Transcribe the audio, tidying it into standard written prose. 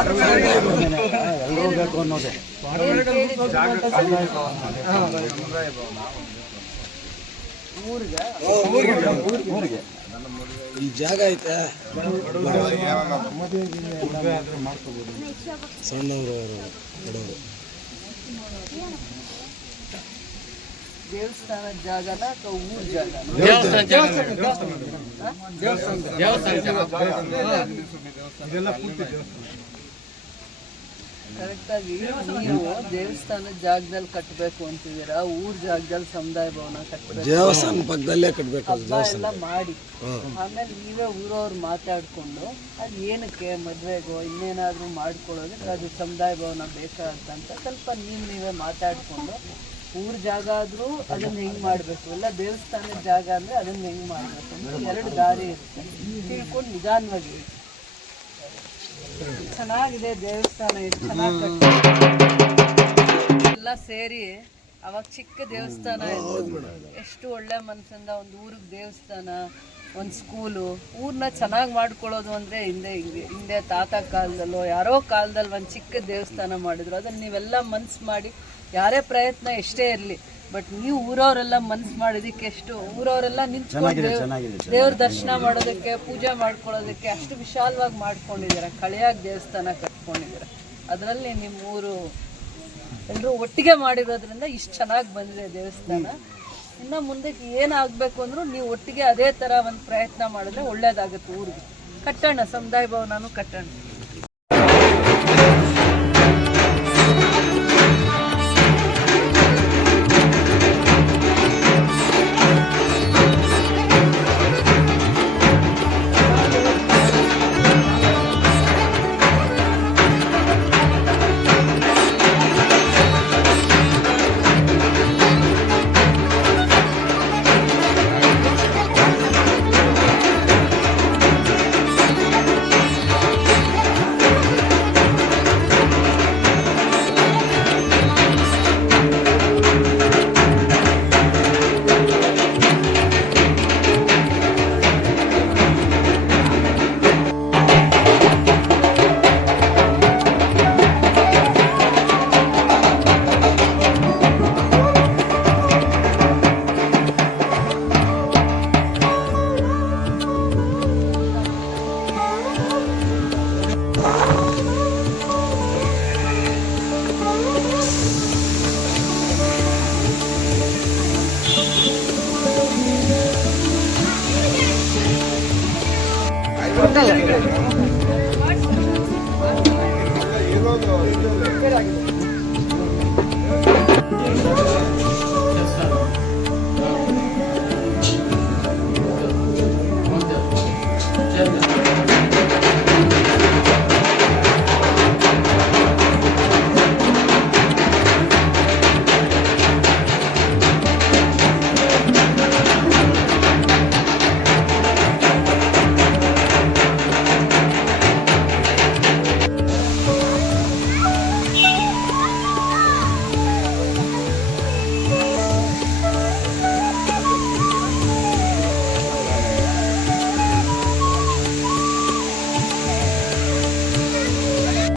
ಎಲ್ಲರೂ ಬೇಕು ಅನ್ನೋದೇ ಊರಿಗೆ ಈ ಜಾಗ ಐತೆ ಸಣ್ಣವರು ಬಡವರು ದೇವಸ್ಥಾನದ ಜಾಗನ ಅಥವಾ ಊರ್ ಜಾಗ ಕರೆಕ್ಟಾಗಿ ನೀವು ದೇವಸ್ಥಾನದ ಜಾಗದಲ್ಲಿ ಕಟ್ಟಬೇಕು ಅಂತಿದ್ದೀರಾ, ಊರ್ ಜಾಗದಲ್ಲಿ ಸಮುದಾಯ ಭವನ ಕಟ್ಟಬೇಕು, ದೇವಸ್ಥಾನ ಪಕ್ಕದಲ್ಲೇ ಕಟ್ಟಬೇಕು ಹಬ್ಬ ಎಲ್ಲ ಮಾಡಿ ಆಮೇಲೆ ನೀವೇ ಊರವ್ರು ಮಾತಾಡ್ಕೊಂಡು ಅದು ಏನಕ್ಕೆ ಮದುವೆಗೋ ಇನ್ನೇನಾದ್ರೂ ಮಾಡ್ಕೊಳ್ಳೋದಕ್ಕೆ ಅದು ಸಮುದಾಯ ಭವನ ಬೇಕಾಗತ್ತಂತ ಸ್ವಲ್ಪ ನೀವೇ ಮಾತಾಡ್ಕೊಂಡು ಊರ್ ಜಾಗ ಆದ್ರೂ ಅದನ್ನ ಹೆಂಗ್ ಮಾಡ್ಬೇಕು, ಇಲ್ಲ ದೇವಸ್ಥಾನದ ಜಾಗ ಅಂದ್ರೆ ಅದನ್ನ ಹೆಂಗ್ ಮಾಡ್ಬೇಕು ಅಂತ ಎರಡು ದಾರಿ ಇರುತ್ತೆ. ತಿಳ್ಕೊಂಡು ನಿಧಾನವಾಗಿ ಚೆನ್ನಾಗಿದೆ ದೇವಸ್ಥಾನ, ಎಷ್ಟು ಚೆನ್ನಾಗಿ ಎಲ್ಲ ಸೇರಿ ಅವಾಗ ಚಿಕ್ಕ ದೇವಸ್ಥಾನ ಇತ್ತು. ಎಷ್ಟು ಒಳ್ಳೆ ಮನಸ್ಸಿಂದ ಒಂದು ಊರಿಗೆ ದೇವಸ್ಥಾನ, ಒಂದು ಸ್ಕೂಲು, ಊರನ್ನ ಚೆನ್ನಾಗಿ ಮಾಡ್ಕೊಳ್ಳೋದು ಅಂದರೆ ಹಿಂದೆ ತಾತ ಕಾಲದಲ್ಲೋ ಯಾರೋ ಕಾಲದಲ್ಲಿ ಒಂದು ಚಿಕ್ಕ ದೇವಸ್ಥಾನ ಮಾಡಿದ್ರು. ಅದನ್ನು ನೀವೆಲ್ಲ ಮನ್ಸು ಮಾಡಿ ಯಾರೇ ಪ್ರಯತ್ನ ಎಷ್ಟೇ ಇರಲಿ, ಬಟ್ ನೀವು ಊರವರೆಲ್ಲ ಮನ್ಸು ಮಾಡೋದಕ್ಕೆ ಎಷ್ಟು ಊರವರೆಲ್ಲ ನಿಂತ್ಕೊಂಡು ದೇವ್ರ ದರ್ಶನ ಮಾಡೋದಕ್ಕೆ ಪೂಜೆ ಮಾಡ್ಕೊಳ್ಳೋದಕ್ಕೆ ಅಷ್ಟು ವಿಶಾಲವಾಗಿ ಮಾಡ್ಕೊಂಡಿದ್ದೀರ, ಕಳೆಯಾಗಿ ದೇವಸ್ಥಾನ ಕಟ್ಕೊಂಡಿದ್ದೀರ. ಅದರಲ್ಲಿ ನಿಮ್ಮ ಊರು ಎಲ್ಲರೂ ಒಟ್ಟಿಗೆ ಮಾಡಿರೋದ್ರಿಂದ ಇಷ್ಟು ಚೆನ್ನಾಗಿ ಬಂದಿದೆ ದೇವಸ್ಥಾನ. ಇನ್ನು ಮುಂದಕ್ಕೆ ಏನಾಗಬೇಕು ಅಂದರೂ ನೀವು ಒಟ್ಟಿಗೆ ಅದೇ ಥರ ಒಂದು ಪ್ರಯತ್ನ ಮಾಡಿದ್ರೆ ಒಳ್ಳೇದಾಗುತ್ತೆ. ಊರಿಗೆ ಕಟ್ಟೋಣ, ಸಮುದಾಯ ಭವನನೂ ಕಟ್ಟೋಣ.